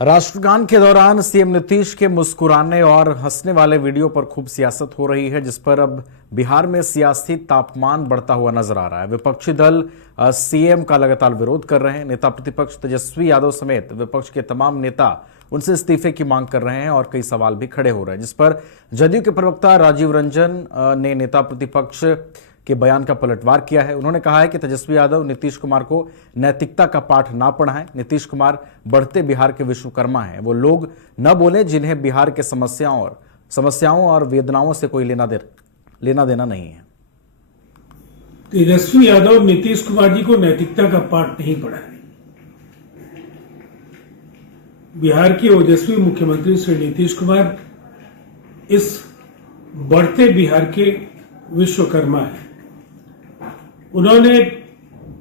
राष्ट्रगान के दौरान सीएम नीतीश के मुस्कुराने और हंसने वाले वीडियो पर खूब सियासत हो रही है, जिस पर अब बिहार में सियासी तापमान बढ़ता हुआ नजर आ रहा है। विपक्षी दल सीएम का लगातार विरोध कर रहे हैं। नेता प्रतिपक्ष तेजस्वी यादव समेत विपक्ष के तमाम नेता उनसे इस्तीफे की मांग कर रहे हैं और कई सवाल भी खड़े हो रहे हैं, जिस पर जदयू के प्रवक्ता राजीव रंजन ने नेता प्रतिपक्ष के बयान का पलटवार किया है। उन्होंने कहा है कि तेजस्वी यादव नीतीश कुमार को नैतिकता का पाठ ना पढ़ाएं। नीतीश कुमार बढ़ते बिहार के विश्वकर्मा हैं। वो लोग न बोले जिन्हें बिहार के समस्याओं और वेदनाओं से कोई लेना देना नहीं है। तेजस्वी यादव नीतीश कुमार जी को नैतिकता का पाठ नहीं पढ़ाएं। बिहार के ओजस्वी मुख्यमंत्री श्री नीतीश कुमार इस बढ़ते बिहार के विश्वकर्मा हैं। उन्होंने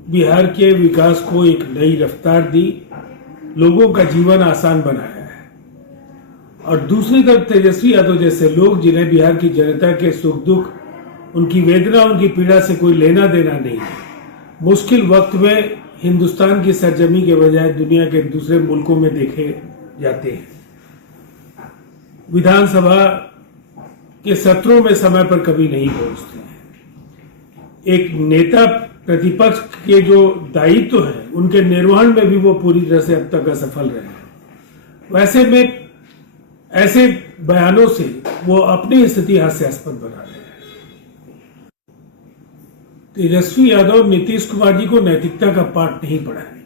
बिहार के विकास को एक नई रफ्तार दी, लोगों का जीवन आसान बनाया है। और दूसरी तरफ तेजस्वी यादव जैसे लोग, जिन्हें बिहार की जनता के सुख दुख, उनकी वेदना, उनकी पीड़ा से कोई लेना देना नहीं है, मुश्किल वक्त में हिंदुस्तान की सरजमी के बजाय दुनिया के दूसरे मुल्कों में देखे जाते हैं। विधानसभा के सत्रों में समय पर कभी नहीं पहुंचते हैं। एक नेता प्रतिपक्ष के जो दायित्व है, उनके निर्वहन में भी वो पूरी तरह से अब तक असफल रहे हैं। वैसे में ऐसे बयानों से वो अपनी स्थिति हास्यास्पद बना रहे हैं। तेजस्वी यादव नीतीश कुमार जी को नैतिकता का पाठ नहीं पढ़ाए।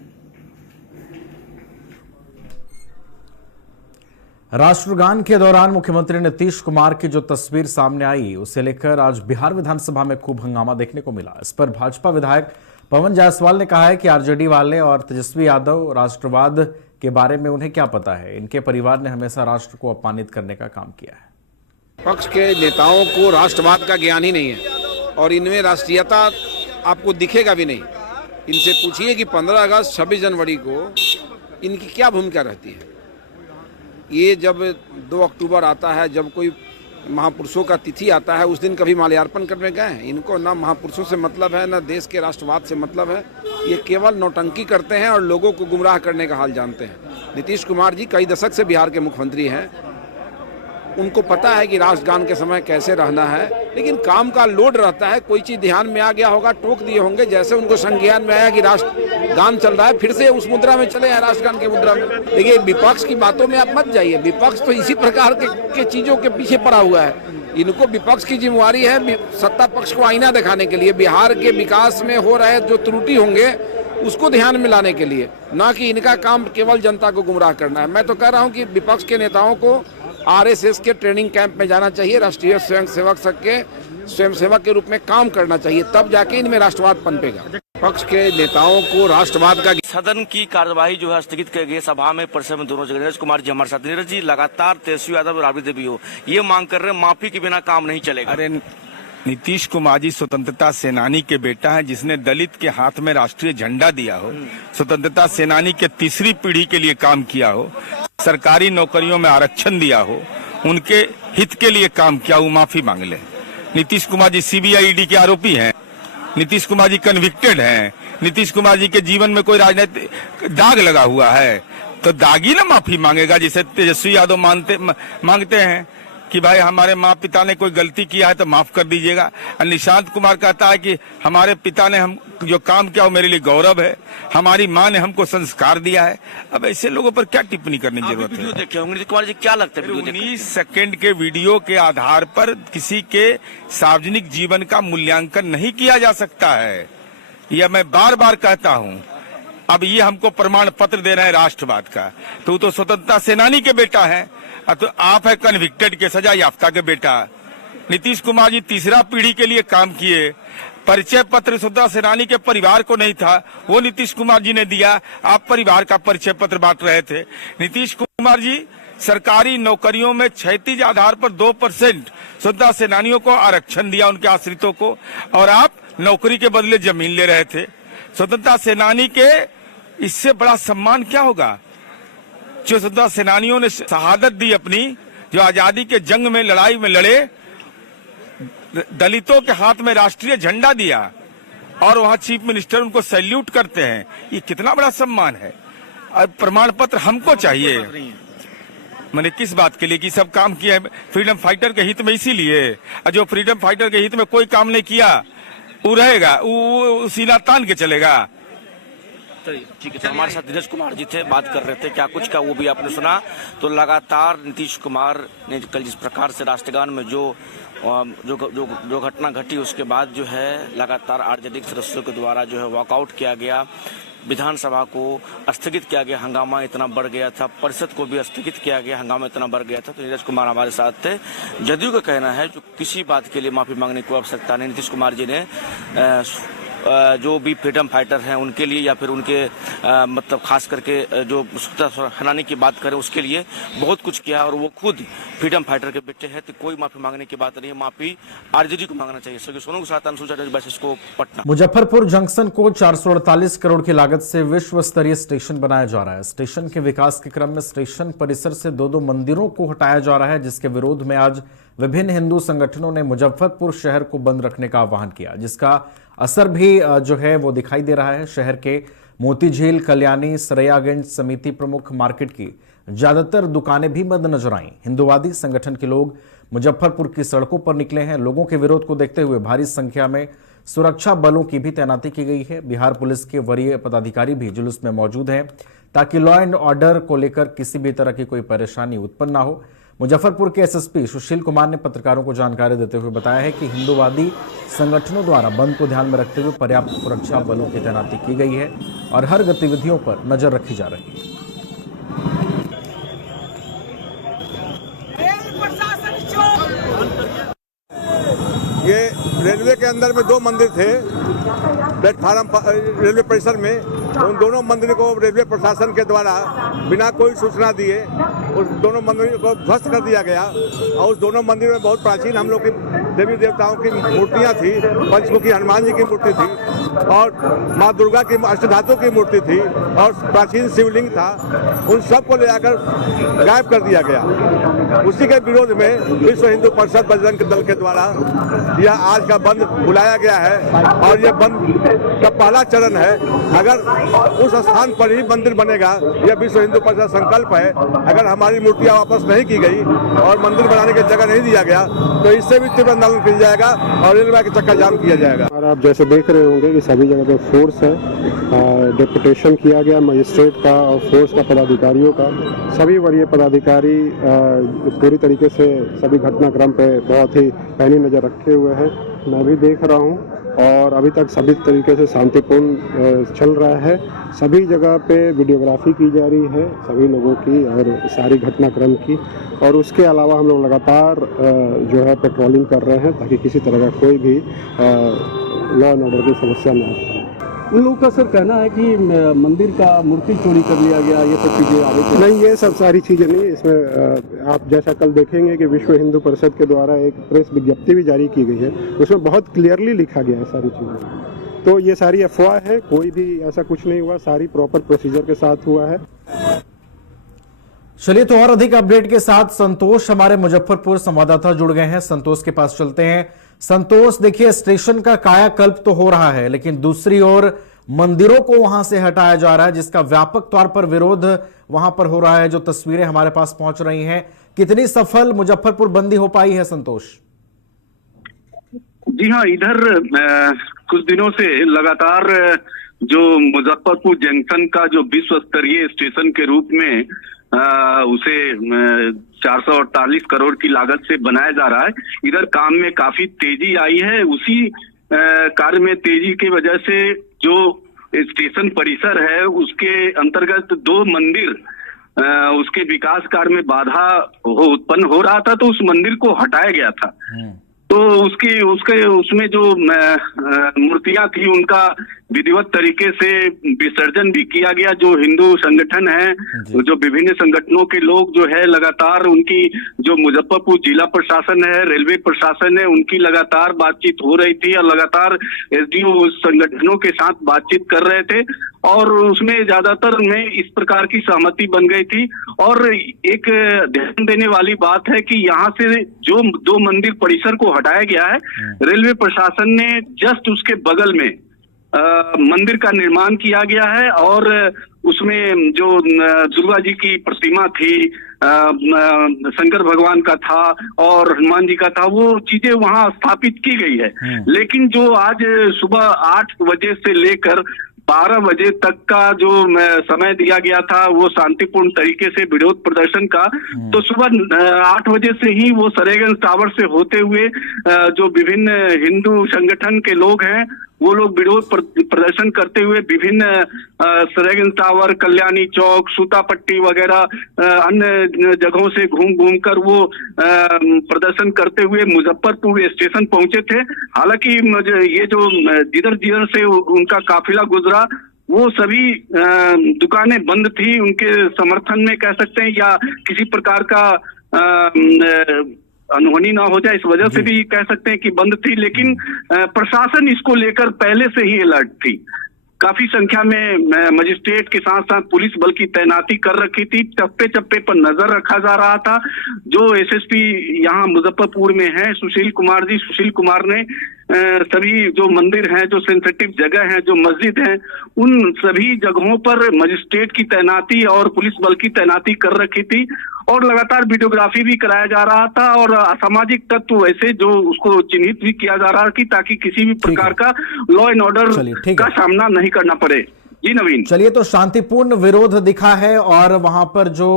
राष्ट्रगान के दौरान मुख्यमंत्री नीतीश कुमार की जो तस्वीर सामने आई, उसे लेकर आज बिहार विधानसभा में खूब हंगामा देखने को मिला। इस पर भाजपा विधायक पवन जायसवाल ने कहा है कि आरजेडी वाले और तेजस्वी यादव राष्ट्रवाद के बारे में उन्हें क्या पता है। इनके परिवार ने हमेशा राष्ट्र को अपमानित करने का काम किया है। पक्ष के नेताओं को राष्ट्रवाद का ज्ञान ही नहीं है और इनमें राष्ट्रीयता आपको दिखेगा भी नहीं। इनसे पूछिए कि 15 अगस्त 26 जनवरी को इनकी क्या भूमिका रहती है। ये जब 2 अक्टूबर आता है, जब कोई महापुरुषों का तिथि आता है, उस दिन कभी माल्यार्पण करने गए हैं? इनको ना महापुरुषों से मतलब है, ना देश के राष्ट्रवाद से मतलब है। ये केवल नौटंकी करते हैं और लोगों को गुमराह करने का हाल जानते हैं। नीतीश कुमार जी कई दशक से बिहार के मुख्यमंत्री हैं, उनको पता है कि राष्ट्रगान के समय कैसे रहना है, लेकिन काम का लोड रहता है। कोई चीज़ ध्यान में आ गया होगा, टोक दिए होंगे। जैसे उनको संज्ञान में आया कि राष्ट्रगान चल रहा है, फिर से उस मुद्रा में चले आए, राष्ट्रगान के मुद्रा में। देखिए, विपक्ष की बातों में आप मत जाइए। विपक्ष तो इसी प्रकार के चीज़ों के पीछे पड़ा हुआ है। इनको विपक्ष की जिम्मेवारी है सत्ता पक्ष को आईना दिखाने के लिए, बिहार के विकास में हो रहे जो त्रुटि होंगे उसको ध्यान में लाने के लिए, ना कि इनका काम केवल जनता को गुमराह करना है। मैं तो कह रहा हूँ कि विपक्ष के नेताओं को आरएसएस के ट्रेनिंग कैंप में जाना चाहिए, राष्ट्रीय स्वयंसेवक संघ के स्वयंसेवक के रूप में काम करना चाहिए, तब जाके इनमें राष्ट्रवाद पनपेगा। पक्ष के नेताओं को राष्ट्रवाद का सदन की कार्यवाही जो है स्थगित कर गई। सभा में परिसर में दोनों जगह नीरज कुमार जी हमारे साथ। नीरज जी, लगातार तेजस्वी यादव और राबड़ी देवी हो ये मांग कर रहे हैं, माफी के बिना काम नहीं चलेगा। अरे नीतीश कुमार जी स्वतंत्रता सेनानी के बेटा है, जिसने दलित के हाथ में राष्ट्रीय झंडा दिया हो, स्वतंत्रता सेनानी के तीसरी पीढ़ी के लिए काम किया हो, सरकारी नौकरियों में आरक्षण दिया हो, उनके हित के लिए काम किया, वो माफी मांग ले। नीतीश कुमार जी सीबीआई ईडी के आरोपी हैं, नीतीश कुमार जी कन्विक्टेड हैं, नीतीश कुमार जी के जीवन में कोई राजनीतिक दाग लगा हुआ है, तो दागी ना माफी मांगेगा, जिसे तेजस्वी यादव मांगते हैं कि भाई हमारे माँ पिता ने कोई गलती किया है तो माफ कर दीजिएगा। और निशांत कुमार कहता है कि हमारे पिता ने हम जो काम किया वो मेरे लिए गौरव है, हमारी माँ ने हमको संस्कार दिया है। अब ऐसे लोगों पर क्या टिप्पणी करने की जरूरत है? देखे होंगे कुमार जी, क्या लगता है 19 सेकंड के वीडियो के आधार पर किसी के सार्वजनिक जीवन का मूल्यांकन नहीं किया जा सकता है। यह मैं बार बार कहता हूँ। अब ये हमको प्रमाण पत्र दे रहे हैं राष्ट्रवाद का, तो स्वतंत्रता सेनानी के बेटा है, तो आप है कन्विक्टेड के सजा याफ्ता के बेटा। नीतीश कुमार जी तीसरा पीढ़ी के लिए काम किए, परिचय पत्र स्वतंत्रता सेनानी के परिवार को नहीं था, वो नीतीश कुमार जी ने दिया। आप परिवार का परिचय पत्र बांट रहे थे। नीतीश कुमार जी सरकारी नौकरियों में क्षैतिज आधार पर 2% स्वतंत्रता सेनानियों को आरक्षण दिया, उनके आश्रितों को, और आप नौकरी के बदले जमीन ले रहे थे। स्वतंत्रता सेनानी के इससे बड़ा सम्मान क्या होगा? जो स्वतंत्रता सेनानियों ने शहादत दी अपनी, जो आजादी के जंग में लड़ाई में लड़े, दलितों के हाथ में राष्ट्रीय झंडा दिया और वहां चीफ मिनिस्टर उनको सैल्यूट करते हैं, ये कितना बड़ा सम्मान है। प्रमाण पत्र हमको चाहिए। मैंने किस बात के लिए कि सब काम किया है फ्रीडम फाइटर के हित में, इसीलिए जो फ्रीडम फाइटर के हित में कोई काम नहीं किया वो रहेगा, वो सीना तान के चलेगा। ठीक है, तो हमारे साथ नीरज कुमार जी थे, बात कर रहे थे क्या कुछ का वो भी आपने सुना। तो लगातार नीतीश कुमार ने कल जिस प्रकार से राष्ट्रगान में जो घटना घटी उसके बाद जो है लगातार आरजेडी सदस्यों के द्वारा जो है वॉकआउट किया गया, विधानसभा को स्थगित किया गया, हंगामा इतना बढ़ गया था, परिषद को भी स्थगित किया गया, हंगामा इतना बढ़ गया था। तो नीरज कुमार हमारे साथ थे। जदयू का कहना है जो किसी बात के लिए माफी मांगने की आवश्यकता नहीं। नीतीश कुमार जी ने जो भी फ्रीडम फाइटर हैं उनके लिए या फिर उनके मतलब खास करके जो हनाने की बात करें उसके लिए बहुत कुछ किया और वो खुद फ्रीडम फाइटर के बेटे हैं, तो कोई माफी मांगने की बात नहीं है, माफी आरजेडी को मांगना चाहिए। सोनू के साथ को पटना। मुजफ्फरपुर जंक्शन को 448 करोड़ की लागत से विश्व स्तरीय स्टेशन बनाया जा रहा है। स्टेशन के विकास के क्रम में स्टेशन परिसर से दो मंदिरों को हटाया जा रहा है, जिसके विरोध में आज विभिन्न हिंदू संगठनों ने मुजफ्फरपुर शहर को बंद रखने का आह्वान किया, जिसका असर भी जो है वो दिखाई दे रहा है। शहर के मोती झील, कल्याणी, सरैयागंज समिति प्रमुख मार्केट की ज्यादातर दुकानें भी बंद नजर आईं। हिंदुवादी संगठन के लोग मुजफ्फरपुर की सड़कों पर निकले हैं। लोगों के विरोध को देखते हुए भारी संख्या में सुरक्षा बलों की भी तैनाती की गई है। बिहार पुलिस के वरीय पदाधिकारी भी जुलूस में मौजूद हैं ताकि लॉ एंड ऑर्डर को लेकर किसी भी तरह की कोई परेशानी उत्पन्न ना हो। मुजफ्फरपुर के एसएसपी सुशील कुमार ने पत्रकारों को जानकारी देते हुए बताया है कि हिंदुवादी संगठनों द्वारा बंद को ध्यान में रखते हुए पर्याप्त सुरक्षा बलों की तैनाती की गई है और हर गतिविधियों पर नजर रखी जा रही है। ये रेलवे के अंदर में दो मंदिर थे प्लेटफार्म रेलवे परिसर में, उन दोनों मंदिर को रेलवे प्रशासन के द्वारा बिना कोई सूचना दिए उस दोनों मंदिरों को ध्वस्त कर दिया गया। और उस दोनों मंदिर में बहुत प्राचीन हम लोग की देवी देवताओं की मूर्तियां थी, पंचमुखी हनुमान जी की मूर्ति थी और माँ दुर्गा की अष्टधातु की मूर्ति थी और प्राचीन शिवलिंग था, उन सब को ले जाकर गायब कर दिया गया। उसी के विरोध में विश्व हिंदू परिषद बजरंग दल के द्वारा यह आज का बंद बुलाया गया है और यह बंद का पहला चरण है। अगर उस स्थान पर ही मंदिर बनेगा, यह विश्व हिंदू परिषद संकल्प है। अगर हमारी मूर्तियां वापस नहीं की गई और मंदिर बनाने की जगह नहीं दिया गया तो इससे भी तीव्र आंदोलन किया जाएगा और रेलवे का चक्का जाम किया जाएगा। और आप जैसे देख रहे होंगे कि सभी जगह पे फोर्स है, डेपुटेशन किया गया मजिस्ट्रेट का और फोर्स का पदाधिकारियों का। सभी वरीय पदाधिकारी पूरी तरीके से सभी घटनाक्रम पे बहुत ही पैनी नज़र रखे हुए हैं। मैं भी देख रहा हूँ और अभी तक सभी तरीके से शांतिपूर्ण चल रहा है। सभी जगह पे वीडियोग्राफी की जा रही है सभी लोगों की और सारी घटनाक्रम की, और उसके अलावा हम लोग लगातार जो है पेट्रोलिंग कर रहे हैं ताकि किसी तरह का कोई भी लॉ एंड ऑर्डर की समस्या न हो। उन लोगों का सर कहना है कि मंदिर का मूर्ति चोरी कर लिया गया, ये सब चीजें आरोप नहीं, ये सब सारी चीज़ें नहीं। इसमें आप जैसा कल देखेंगे कि विश्व हिंदू परिषद के द्वारा एक प्रेस विज्ञप्ति भी जारी की गई है, उसमें बहुत क्लियरली लिखा गया है सारी चीज़ें। तो ये सारी अफवाह है, कोई भी ऐसा कुछ नहीं हुआ, सारी प्रॉपर प्रोसीजर के साथ हुआ है। चलिए तो और अधिक अपडेट के साथ संतोष हमारे मुजफ्फरपुर संवाददाता जुड़ गए हैं। संतोष के पास चलते हैं। संतोष, देखिए स्टेशन का कायाकल्प तो हो रहा है, लेकिन दूसरी ओर मंदिरों को वहां से हटाया जा रहा है, जिसका व्यापक तौर पर विरोध वहां पर हो रहा है। जो तस्वीरें हमारे पास पहुंच रही हैं, कितनी सफल मुजफ्फरपुर बंदी हो पाई है संतोष? जी हाँ, इधर कुछ दिनों से लगातार जो मुजफ्फरपुर जंक्शन का जो विश्व स्तरीय स्टेशन के रूप में उसे 448 करोड़ की लागत से बनाया जा रहा है, इधर काम में काफी तेजी आई है। उसी कार्य में तेजी की वजह से जो स्टेशन परिसर है उसके अंतर्गत दो मंदिर उसके विकास कार्य में बाधा उत्पन्न हो रहा था, तो उस मंदिर को हटाया गया था। तो उसमें जो मूर्तियां थी उनका विधिवत तरीके से विसर्जन भी किया गया। जो हिंदू संगठन है, जो विभिन्न संगठनों के लोग जो है लगातार उनकी जो मुजफ्फरपुर जिला प्रशासन है, रेलवे प्रशासन है, उनकी लगातार बातचीत हो रही थी और लगातार एसडीओ संगठनों के साथ बातचीत कर रहे थे और उसमें ज्यादातर में इस प्रकार की सहमति बन गई थी। और एक ध्यान देने वाली बात है कि यहाँ से जो दो मंदिर परिसर को हटाया गया है, रेलवे प्रशासन ने जस्ट उसके बगल में मंदिर का निर्माण किया गया है और उसमें जो दुर्गा जी की प्रतिमा थी, शंकर भगवान का था और हनुमान जी का था, वो चीजें वहां स्थापित की गई है। लेकिन जो आज सुबह 8 बजे से लेकर 12 बजे तक का जो समय दिया गया था वो शांतिपूर्ण तरीके से विरोध प्रदर्शन का, तो सुबह 8 बजे से ही वो सरेगंज टावर से होते हुए जो विभिन्न हिंदू संगठन के लोग हैं वो लोग विरोध प्रदर्शन करते हुए विभिन्न सरेगंज टावर, कल्याणी चौक, सूतापट्टी वगैरह अन्य जगहों से घूम कर वो प्रदर्शन करते हुए मुजफ्फरपुर स्टेशन पहुंचे थे। हालांकि ये जो जिधर से उनका काफिला गुजरा वो सभी दुकानें बंद थी, उनके समर्थन में कह सकते हैं या किसी प्रकार का अनहोनी ना हो जाए इस वजह से भी कह सकते हैं कि बंद थी। लेकिन प्रशासन इसको लेकर पहले से ही अलर्ट थी। काफी संख्या में मजिस्ट्रेट के साथ साथ पुलिस बल की तैनाती कर रखी थी, चप्पे चप्पे पर नजर रखा जा रहा था। जो एसएसपी यहाँ मुजफ्फरपुर में है सुशील कुमार ने सभी जो मंदिर हैं, जो सेंसिटिव जगह हैं, जो मस्जिद हैं, उन सभी जगहों पर मजिस्ट्रेट की तैनाती और पुलिस बल की तैनाती कर रखी थी और लगातार वीडियोग्राफी भी कराया जा रहा था और असामाजिक तत्व वैसे जो उसको चिन्हित भी किया जा रहा कि ताकि किसी भी प्रकार का लॉ एंड ऑर्डर का सामना नहीं करना पड़े। जी नवीन, चलिए, तो शांतिपूर्ण विरोध दिखा है और वहां पर जो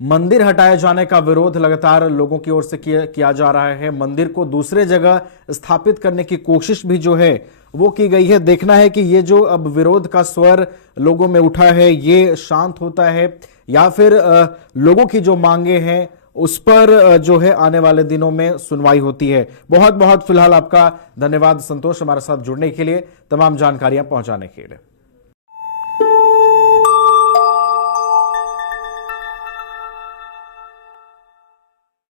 मंदिर हटाए जाने का विरोध लगातार लोगों की ओर से किया जा रहा है, मंदिर को दूसरे जगह स्थापित करने की कोशिश भी जो है वो की गई है। देखना है कि ये जो अब विरोध का स्वर लोगों में उठा है ये शांत होता है या फिर लोगों की जो मांगे हैं उस पर जो है आने वाले दिनों में सुनवाई होती है। बहुत बहुत फिलहाल आपका धन्यवाद संतोष, हमारे साथ जुड़ने के लिए, तमाम जानकारियां पहुंचाने के लिए।